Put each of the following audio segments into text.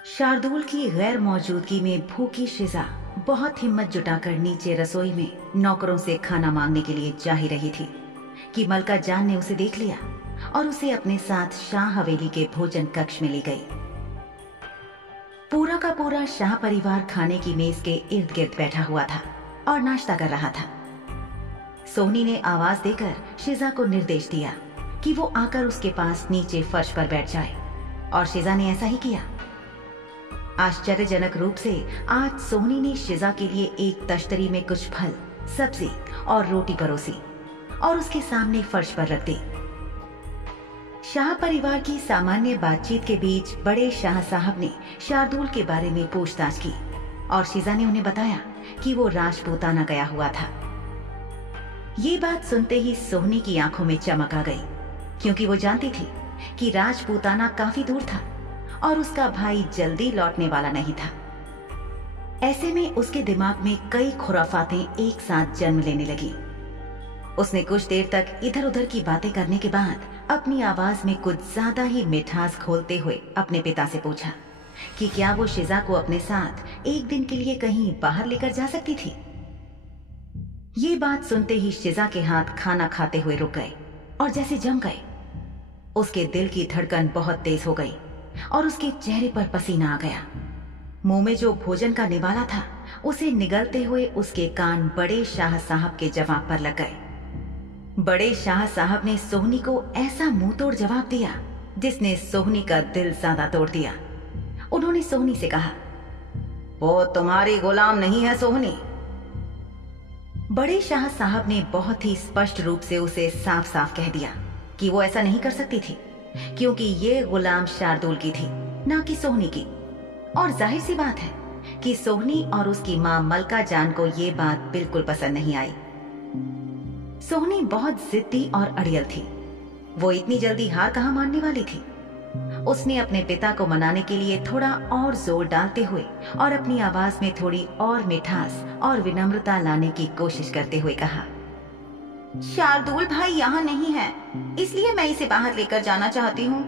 शार्दुल की गैर मौजूदगी में भूखी शिजा बहुत हिम्मत जुटाकर नीचे रसोई में नौकरों से खाना मांगने के लिए जा ही रही थी कि मलका जान ने उसे देख लिया और उसे अपने साथ शाह हवेली के भोजन कक्ष में ले गई। पूरा का पूरा शाह परिवार खाने की मेज के इर्द गिर्द बैठा हुआ था और नाश्ता कर रहा था। सोहनी ने आवाज देकर शिजा को निर्देश दिया कि वो आकर उसके पास नीचे फर्श पर बैठ जाए और शिजा ने ऐसा ही किया। आश्चर्यजनक रूप से आज सोहनी ने शिजा के लिए एक तश्तरी में कुछ फल, सब्जी और रोटी परोसी और उसके सामने फर्श पर रख दी। शाह परिवार की सामान्य बातचीत के बीच बड़े शाह साहब ने शार्दुल के बारे में पूछताछ की और शिजा ने उन्हें बताया कि वो राजपूताना गया हुआ था। ये बात सुनते ही सोहनी की आंखों में चमक आ गई, क्योंकि वो जानती थी कि राजपूताना काफी दूर था और उसका भाई जल्दी लौटने वाला नहीं था। ऐसे में उसके दिमाग में कई खुराफातें एक साथ जन्म लेने लगी। उसने कुछ देर तक इधर उधर की बातें करने के बाद अपनी आवाज में कुछ ज्यादा ही मिठास खोलते हुए अपने पिता से पूछा कि क्या वो शिजा को अपने साथ एक दिन के लिए कहीं बाहर लेकर जा सकती थी। ये बात सुनते ही शिजा के हाथ खाना खाते हुए रुक गए और जैसे जम गए। उसके दिल की धड़कन बहुत तेज हो गई और उसके चेहरे पर पसीना आ गया। मुंह में जो भोजन का निवाला था उसे निगलते हुए उसके कान बड़े शाह साहब के जवाब पर लग गए। बड़े शाह साहब ने सोहनी को ऐसा मुंह तोड़ जवाब दिया जिसने सोहनी का दिल ज्यादा तोड़ दिया। उन्होंने सोहनी से कहा, वो तुम्हारी गुलाम नहीं है सोहनी। बड़े शाह साहब ने बहुत ही स्पष्ट रूप से उसे साफ साफ कह दिया कि वो ऐसा नहीं कर सकती थी, क्योंकि ये गुलाम शार्दुल की थी, ना कि सोहनी की। और जाहिर सी बात है कि सोहनी और उसकी मां मलका जान को ये बात बिल्कुल पसंद नहीं आई। सोहनी बहुत जिद्दी और अड़ियल थी। वो इतनी जल्दी हार कहां मानने वाली थी। उसने अपने पिता को मनाने के लिए थोड़ा और जोर डालते हुए और अपनी आवाज में थोड़ी और मिठास और विनम्रता लाने की कोशिश करते हुए कहा, शार्दुल भाई यहाँ नहीं है, इसलिए मैं इसे बाहर लेकर जाना चाहती हूँ।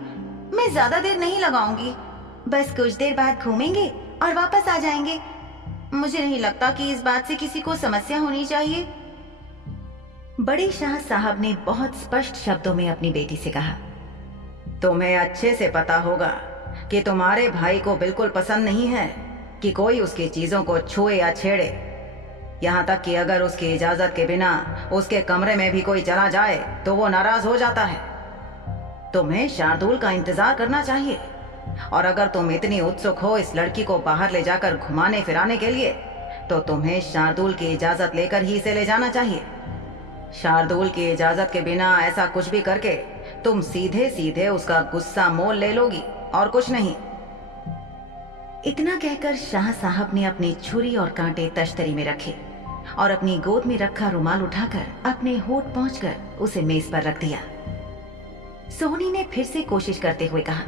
मैं ज्यादा देर नहीं लगाऊंगी, बस कुछ देर बाद घूमेंगे और वापस आ जाएंगे। मुझे नहीं लगता कि इस बात से किसी को समस्या होनी चाहिए। बड़े शाह साहब ने बहुत स्पष्ट शब्दों में अपनी बेटी से कहा, तुम्हें अच्छे से पता होगा कि तुम्हारे भाई को बिल्कुल पसंद नहीं है कि कोई उसकी चीजों को छुए या छेड़े। यहाँ तक कि अगर उसकी इजाजत के बिना उसके कमरे में भी कोई चला जाए तो वो नाराज हो जाता है। तुम्हें शार्दुल का इंतजार करना चाहिए, और अगर तुम इतनी उत्सुक हो इस लड़की को बाहर ले जाकर घुमाने फिराने के लिए तो तुम्हें शार्दुल की इजाजत लेकर ही इसे ले जाना चाहिए। शार्दुल की इजाजत के बिना ऐसा कुछ भी करके तुम सीधे सीधे उसका गुस्सा मोल ले लोगी और कुछ नहीं। इतना कहकर शाह साहब ने अपनी छुरी और कांटे तश्तरी में रखे और अपनी गोद में रखा रुमाल उठाकर अपने होठ पहुंचकर उसे मेज पर रख दिया। सोहनी ने फिर से कोशिश करते हुए कहा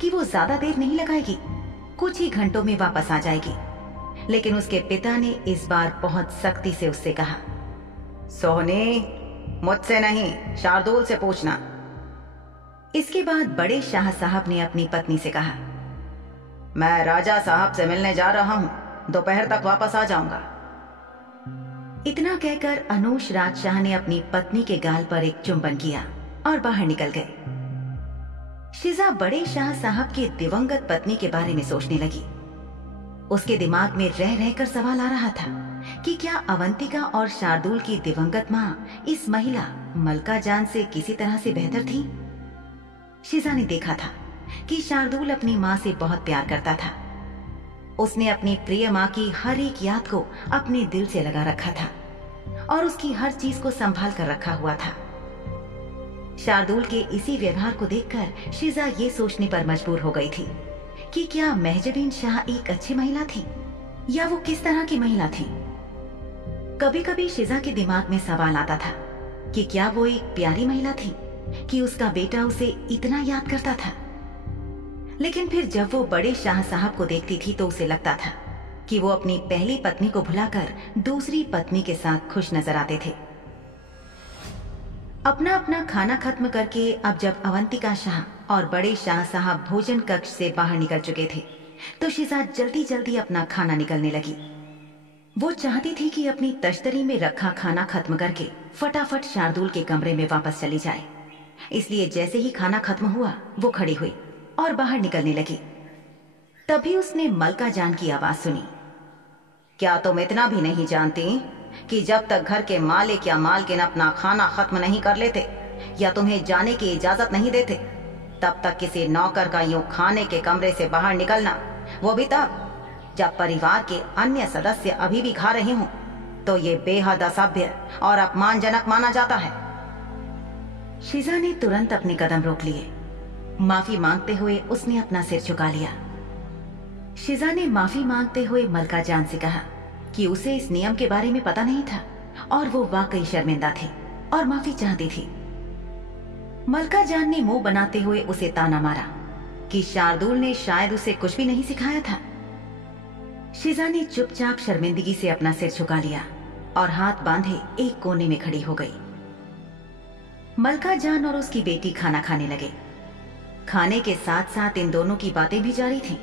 कि वो ज्यादा देर नहीं लगाएगी, कुछ ही घंटों में वापस आ जाएगी। लेकिन उसके पिता ने इस बार बहुत सख्ती से उससे कहा, सोहनी, मुझसे नहीं, शार्दुल से पूछना। इसके बाद बड़े शाह साहब ने अपनी पत्नी से कहा, मैं राजा साहब से मिलने जा रहा हूं, दोपहर तक वापस आ जाऊंगा। इतना कहकर अनूश राजशाह ने अपनी पत्नी के गाल पर एक चुंबन किया और बाहर निकल गए। शिजा बड़े शाह साहब की दिवंगत पत्नी के बारे में सोचने लगी। उसके दिमाग में रह रहकर सवाल आ रहा था कि क्या अवंतिका और शार्दुल की दिवंगत मां इस महिला मलका जान से किसी तरह से बेहतर थी। शिजा ने देखा था कि शार्दुल अपनी मां से बहुत प्यार करता था। उसने अपनी प्रिय मां की हर एक याद को अपने दिल से लगा रखा था और उसकी हर चीज को संभाल कर रखा हुआ था। शार्दुल के इसी व्यवहार को देखकर शिजा ये सोचने पर मजबूर हो गई थी कि क्या महजबीन शाह एक अच्छी महिला थी या वो किस तरह की महिला थी। कभी कभी शिजा के दिमाग में सवाल आता था कि क्या वो एक प्यारी महिला थी कि उसका बेटा उसे इतना याद करता था। लेकिन फिर जब वो बड़े शाह साहब को देखती थी तो उसे लगता था कि वो अपनी पहली पत्नी को भुलाकर दूसरी पत्नी के साथ खुश नजर आते थे। अपना अपना खाना खत्म करके अब जब अवंतिका शाह और बड़े शाह साहब भोजन कक्ष से बाहर निकल चुके थे तो शिजा जल्दी जल्दी अपना खाना निकलने लगी। वो चाहती थी कि अपनी तश्तरी में रखा खाना खत्म करके फटाफट शार्दुल के कमरे में वापस चली जाए। इसलिए जैसे ही खाना खत्म हुआ वो खड़ी हुई और बाहर निकलने लगी। तभी उसने मलका जान की आवाज सुनी। क्या तुम इतना भी नहीं जानती कि जब तक घर के मालिक या मालकिन अपना खाना खत्म नहीं कर लेते या तुम्हें जाने की इजाजत नहीं देते, तब तक किसी नौकर का यूं खाने के कमरे से बाहर निकलना, वो भी तब जब परिवार के अन्य सदस्य अभी भी खा रहे हों, तो ये बेहद असभ्य और अपमानजनक माना जाता है। शिजा ने तुरंत अपने कदम रोक लिए। माफी मांगते हुए उसने अपना सिर झुका लिया। शिजा ने माफी मांगते हुए मलका जान से कहा कि उसे इस नियम के बारे में पता नहीं था और वो वाकई शर्मिंदा थी और माफी चाहती थी। मलका जान ने मुंह बनाते हुए उसे ताना मारा कि शार्दुल ने शायद उसे कुछ भी नहीं सिखाया था। शिजा ने चुपचाप शर्मिंदगी से अपना सिर झुका लिया और हाथ बांधे एक कोने में खड़ी हो गई। मलका जान और उसकी बेटी खाना खाने लगे। खाने के साथ साथ इन दोनों की बातें भी जारी थीं।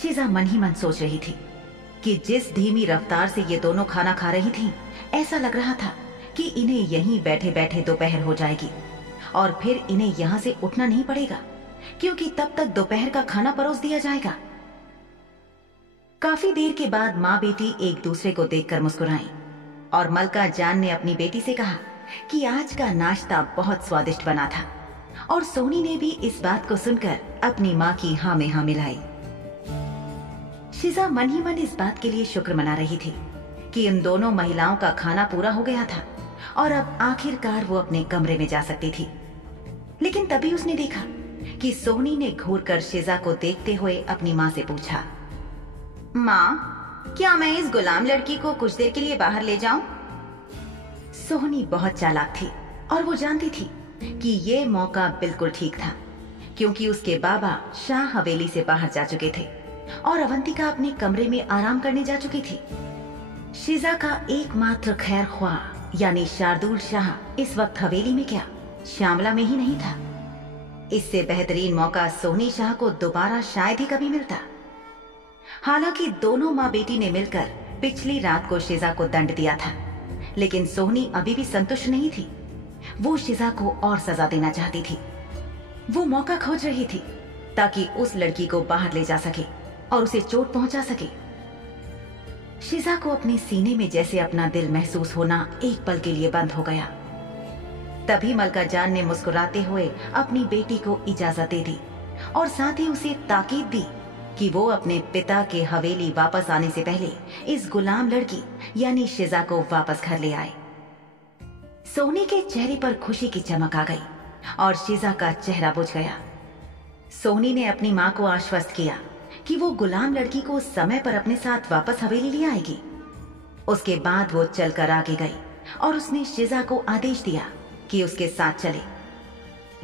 शिजा मन ही मन सोच रही थी कि जिस धीमी रफ्तार से ये दोनों खाना खा रही थीं, ऐसा लग रहा था कि इन्हें यहीं बैठे बैठे दोपहर हो जाएगी और फिर इन्हें यहां से उठना नहीं पड़ेगा, क्योंकि तब तक दोपहर का खाना परोस दिया जाएगा। काफी देर के बाद माँ बेटी एक दूसरे को देखकर मुस्कुराईं और मलका जान ने अपनी बेटी से कहा कि आज का नाश्ता बहुत स्वादिष्ट बना था, और सोनी ने भी इस बात को सुनकर अपनी माँ की हाँ में हाँ मिलाई। शिजा मन ही मन इस बात के लिए शुक्र मना रही थी कि इन दोनों महिलाओं का खाना पूरा हो गया था और अब आखिरकार वो अपने कमरे में जा सकती थी। लेकिन तभी उसने देखा कि सोनी ने घूरकर शिजा को देखते हुए अपनी माँ से पूछा, माँ, क्या मैं इस गुलाम लड़की को कुछ देर के लिए बाहर ले जाऊं? सोनी बहुत चालाक थी और वो जानती थी कि ये मौका बिल्कुल ठीक था, क्योंकि उसके बाबा शाह हवेली से बाहर जा चुके थे और अवंतिका अपने कमरे में आराम करने जा चुकी थी। शिजा का एकमात्र खैर ख्वाह यानी शार्दुल शाह इस वक्त हवेली में क्या, श्यामला में ही नहीं था। इससे बेहतरीन मौका सोनी शाह को दोबारा शायद ही कभी मिलता। हालांकि दोनों माँ बेटी ने मिलकर पिछली रात को शिजा को दंड दिया था, लेकिन सोनी अभी भी संतुष्ट नहीं थी। वो शिजा को और सजा देना चाहती थी। वो मौका खोज रही थी ताकि उस लड़की को बाहर ले जा सके और उसे चोट पहुंचा सके। शिजा को अपने सीने में जैसे अपना दिल महसूस होना एक पल के लिए बंद हो गया। तभी मलका जान ने मुस्कुराते हुए अपनी बेटी को इजाजत दे दी और साथ ही उसे ताकीद दी कि वो अपने पिता के हवेली वापस आने से पहले इस गुलाम लड़की यानी शिजा को वापस घर ले आए। सोनी के चेहरे पर खुशी की चमक आ गई और शिजा का चेहरा बुझ गया। सोनी ने अपनी माँ को आश्वस्त किया कि वो गुलाम लड़की को समय पर अपने साथ वापस हवेली ले आएगी। उसके बाद वो चलकर आगे गई और उसने शिजा को आदेश दिया कि उसके साथ चले,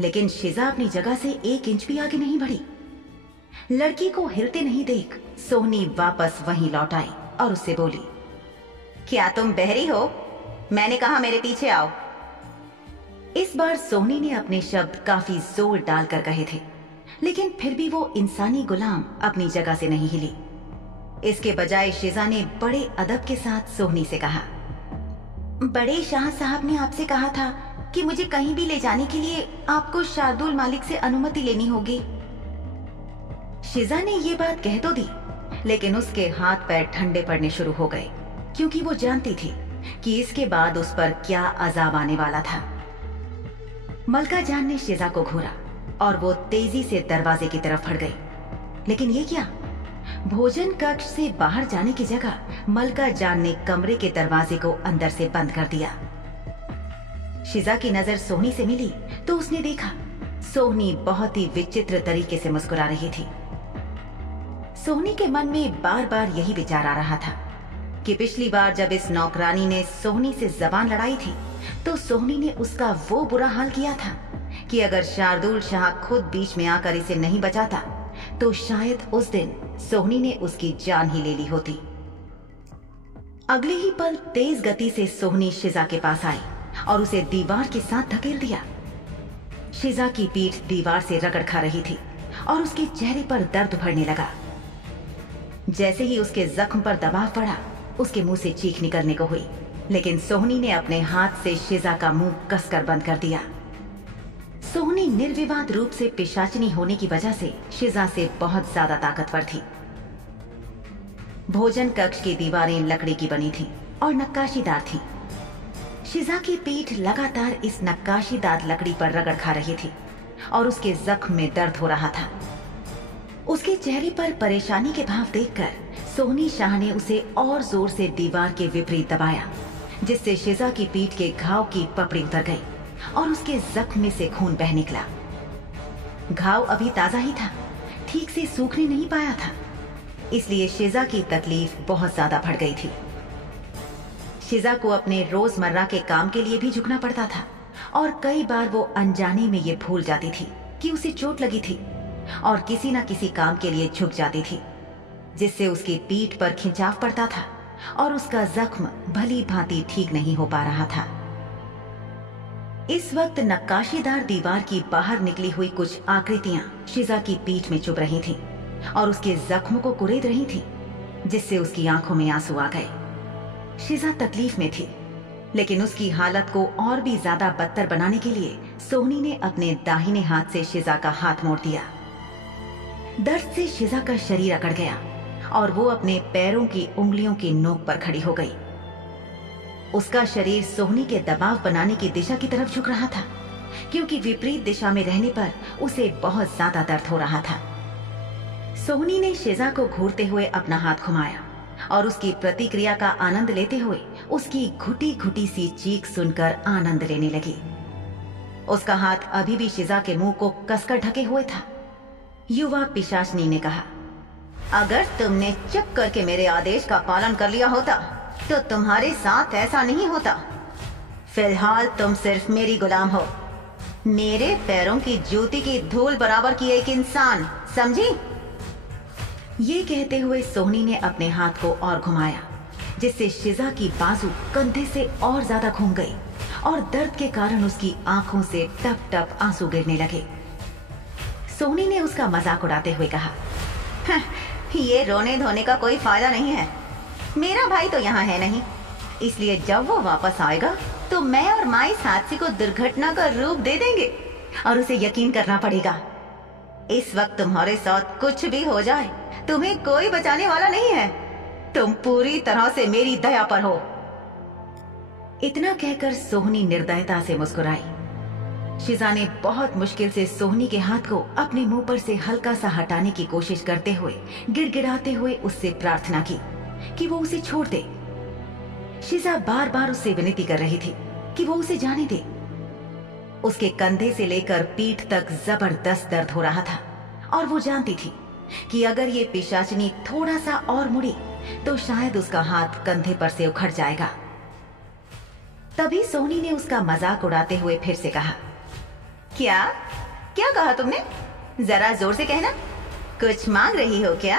लेकिन शिजा अपनी जगह से 1 इंच भी आगे नहीं बढ़ी। लड़की को हिलते नहीं देख सोनी वापस वहीं लौट आई और उससे बोली, क्या तुम बहरी हो? मैंने कहा मेरे पीछे आओ। इस बार सोनी ने अपने शब्द काफी जोर डालकर कहे थे, लेकिन फिर भी वो इंसानी गुलाम अपनी जगह से नहीं हिली। इसके बजाय शिजा ने बड़े अदब के साथ सोनी से कहा, बड़े शाह साहब ने आपसे कहा था कि मुझे कहीं भी ले जाने के लिए आपको शार्दुल मालिक से अनुमति लेनी होगी। शिजा ने ये बात कह तो दी, लेकिन उसके हाथ पैर ठंडे पड़ने शुरू हो गए, क्योंकि वो जानती थी कि इसके बाद उस पर क्या अजाब आने वाला था। मलका जान ने शिजा को घूरा और वो तेजी से दरवाजे की तरफ बढ़ गई। लेकिन ये क्या? भोजन कक्ष से बाहर जाने की जगह मलका जान ने कमरे के दरवाजे को अंदर से बंद कर दिया। शिजा की नजर सोनी से मिली तो उसने देखा सोनी बहुत ही विचित्र तरीके से मुस्कुरा रही थी। सोनी के मन में बार बार यही विचार आ रहा था कि पिछली बार जब इस नौकरानी ने सोनी से जबान लड़ाई थी तो सोनी ने उसका वो बुरा हाल किया था कि अगर शार्दुल शाह खुद बीच में आकर इसे नहीं बचाता तो शायद उस दिन सोनी ने उसकी जान ही ले ली होती। अगले ही पल तेज गति से सोनी शिजा के पास आई और उसे दीवार के साथ धकेल दिया। शिजा की पीठ दीवार से रगड़ खा रही थी और उसके चेहरे पर दर्द उभरने लगा जैसे ही उसके जख्म पर दबाव पड़ा, उसके मुंह से चीख निकलने को हुई, लेकिन सोहनी ने अपने हाथ से शिजा का मुंह कसकर बंद कर दिया। सोहनी निर्विवाद रूप से पिशाचिनी होने की वजह से शिजा से बहुत ज्यादा ताकतवर थी। भोजन कक्ष की दीवारें लकड़ी की बनी थीं और नक्काशीदार थीं। शिजा की पीठ लगातार इस नक्काशीदार लकड़ी पर रगड़ खा रही थी और उसके जख्म में दर्द हो रहा था। उसके चेहरे पर परेशानी के भाव देखकर सोहनी शाह ने उसे और जोर से दीवार के विपरीत दबाया, जिससे शिजा की पीठ के घाव की पपड़ी उतर गई और उसके जख्म में से खून बह निकला। घाव अभी ताजा ही था, ठीक से सूखने नहीं पाया था, इसलिए शिजा की तकलीफ बहुत ज्यादा बढ़ गई थी। शिजा को अपने रोजमर्रा के काम के लिए भी झुकना पड़ता था और कई बार वो अनजाने में ये भूल जाती थी कि उसे चोट लगी थी और किसी न किसी काम के लिए झुक जाती थी, जिससे उसकी पीठ पर खिंचाव पड़ता था और उसका जख्म भली भांति ठीक नहीं हो पा रहा था। इस वक्त नक्काशीदार दीवार की बाहर निकली हुई कुछ आकृतियां शिजा की पीठ में चुभ रही थीं और उसके जख्म को कुरेद रही थीं, जिससे उसकी आंखों में आंसू आ गए। शिजा तकलीफ में थी, लेकिन उसकी हालत को और भी ज्यादा बदतर बनाने के लिए सोहनी ने अपने दाहिने हाथ से शिजा का हाथ मोड़ दिया। दर्द से शिजा का शरीर अकड़ गया और वो अपने पैरों की उंगलियों की नोक पर खड़ी हो गई। उसका शरीर सोहनी के दबाव बनाने की दिशा की तरफ झुक रहा था, क्योंकि विपरीत दिशा में रहने पर उसे बहुत ज्यादा दर्द हो रहा था। सोहनी ने शिजा को घूरते हुए अपना हाथ घुमाया और उसकी प्रतिक्रिया का आनंद लेते हुए उसकी घुटी घुटी सी चीख सुनकर आनंद लेने लगी। उसका हाथ अभी भी शिजा के मुंह को कसकर ढके हुए था। युवा पिशाचनी ने कहा, अगर तुमने चुप करके मेरे आदेश का पालन कर लिया होता तो तुम्हारे साथ ऐसा नहीं होता। फिलहाल तुम सिर्फ मेरी गुलाम हो, मेरे पैरों की जूती की धूल बराबर की एक इंसान, समझी? ये कहते हुए सोहनी ने अपने हाथ को और घुमाया, जिससे शिजा की बाजू कंधे से और ज्यादा घूम गई और दर्द के कारण उसकी आंखों से टप टप आंसू गिरने लगे। सोहनी ने उसका मजाक उड़ाते हुए कहा, ये रोने धोने का कोई फायदा नहीं है, मेरा भाई तो यहाँ है नहीं, इसलिए जब वो वापस आएगा तो मैं और माँ इस हादसे को दुर्घटना का रूप दे देंगे और उसे यकीन करना पड़ेगा। इस वक्त तुम्हारे साथ कुछ भी हो जाए तुम्हें कोई बचाने वाला नहीं है, तुम पूरी तरह से मेरी दया पर हो। इतना कहकर सोहनी निर्दयता से मुस्कुराई। शिजा ने बहुत मुश्किल से सोहनी के हाथ को अपने मुंह पर से हल्का सा हटाने की कोशिश करते हुए गिड़गिड़ाते हुए उससे प्रार्थना की कि वो उसे छोड़ दे। शिजा बार बार उससे विनती कर रही थी कि वो उसे जाने दे। उसके कंधे से लेकर पीठ तक जबरदस्त दर्द हो रहा था और वो जानती थी कि अगर ये पिशाचिनी थोड़ा सा और मुड़ी तो शायद उसका हाथ कंधे पर से उखड़ जाएगा। तभी सोहनी ने उसका मजाक उड़ाते हुए फिर से कहा, क्या क्या कहा तुमने? जरा जोर से कहना, कुछ मांग रही हो क्या?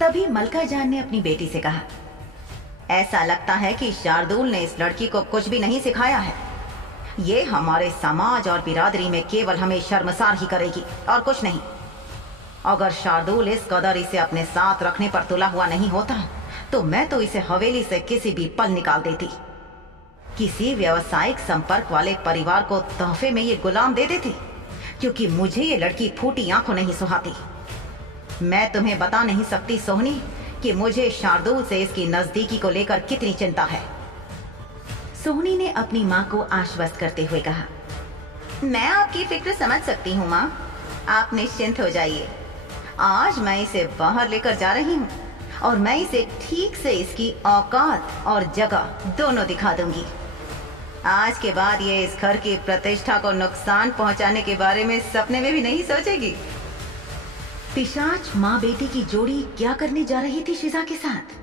तभी मलका जान ने अपनी बेटी से कहा, ऐसा लगता है कि शार्दुल ने इस लड़की को कुछ भी नहीं सिखाया है, ये हमारे समाज और बिरादरी में केवल हमें शर्मसार ही करेगी और कुछ नहीं। अगर शार्दुल इस कदर इसे अपने साथ रखने पर तुला हुआ नहीं होता तो मैं तो इसे हवेली से किसी भी पल निकाल देती, किसी व्यावसायिक संपर्क वाले परिवार को तोहफे में ये गुलाम दे देती, क्योंकि मुझे ये लड़की फूटी आंखों नहीं सुहाती। मैं तुम्हें बता नहीं सकती सोहनी कि मुझे शार्दुल से इसकी नजदीकी को लेकर कितनी चिंता है। सोहनी ने अपनी माँ को आश्वस्त करते हुए कहा, मैं आपकी फिक्र समझ सकती हूँ माँ, आप निश्चिंत हो जाइए। आज मैं इसे बाहर लेकर जा रही हूँ और मैं इसे ठीक से इसकी औकात और जगह दोनों दिखा दूंगी। आज के बाद ये इस घर की प्रतिष्ठा को नुकसान पहुंचाने के बारे में सपने में भी नहीं सोचेगी। पिशाच माँ बेटी की जोड़ी क्या करने जा रही थी शिजा के साथ?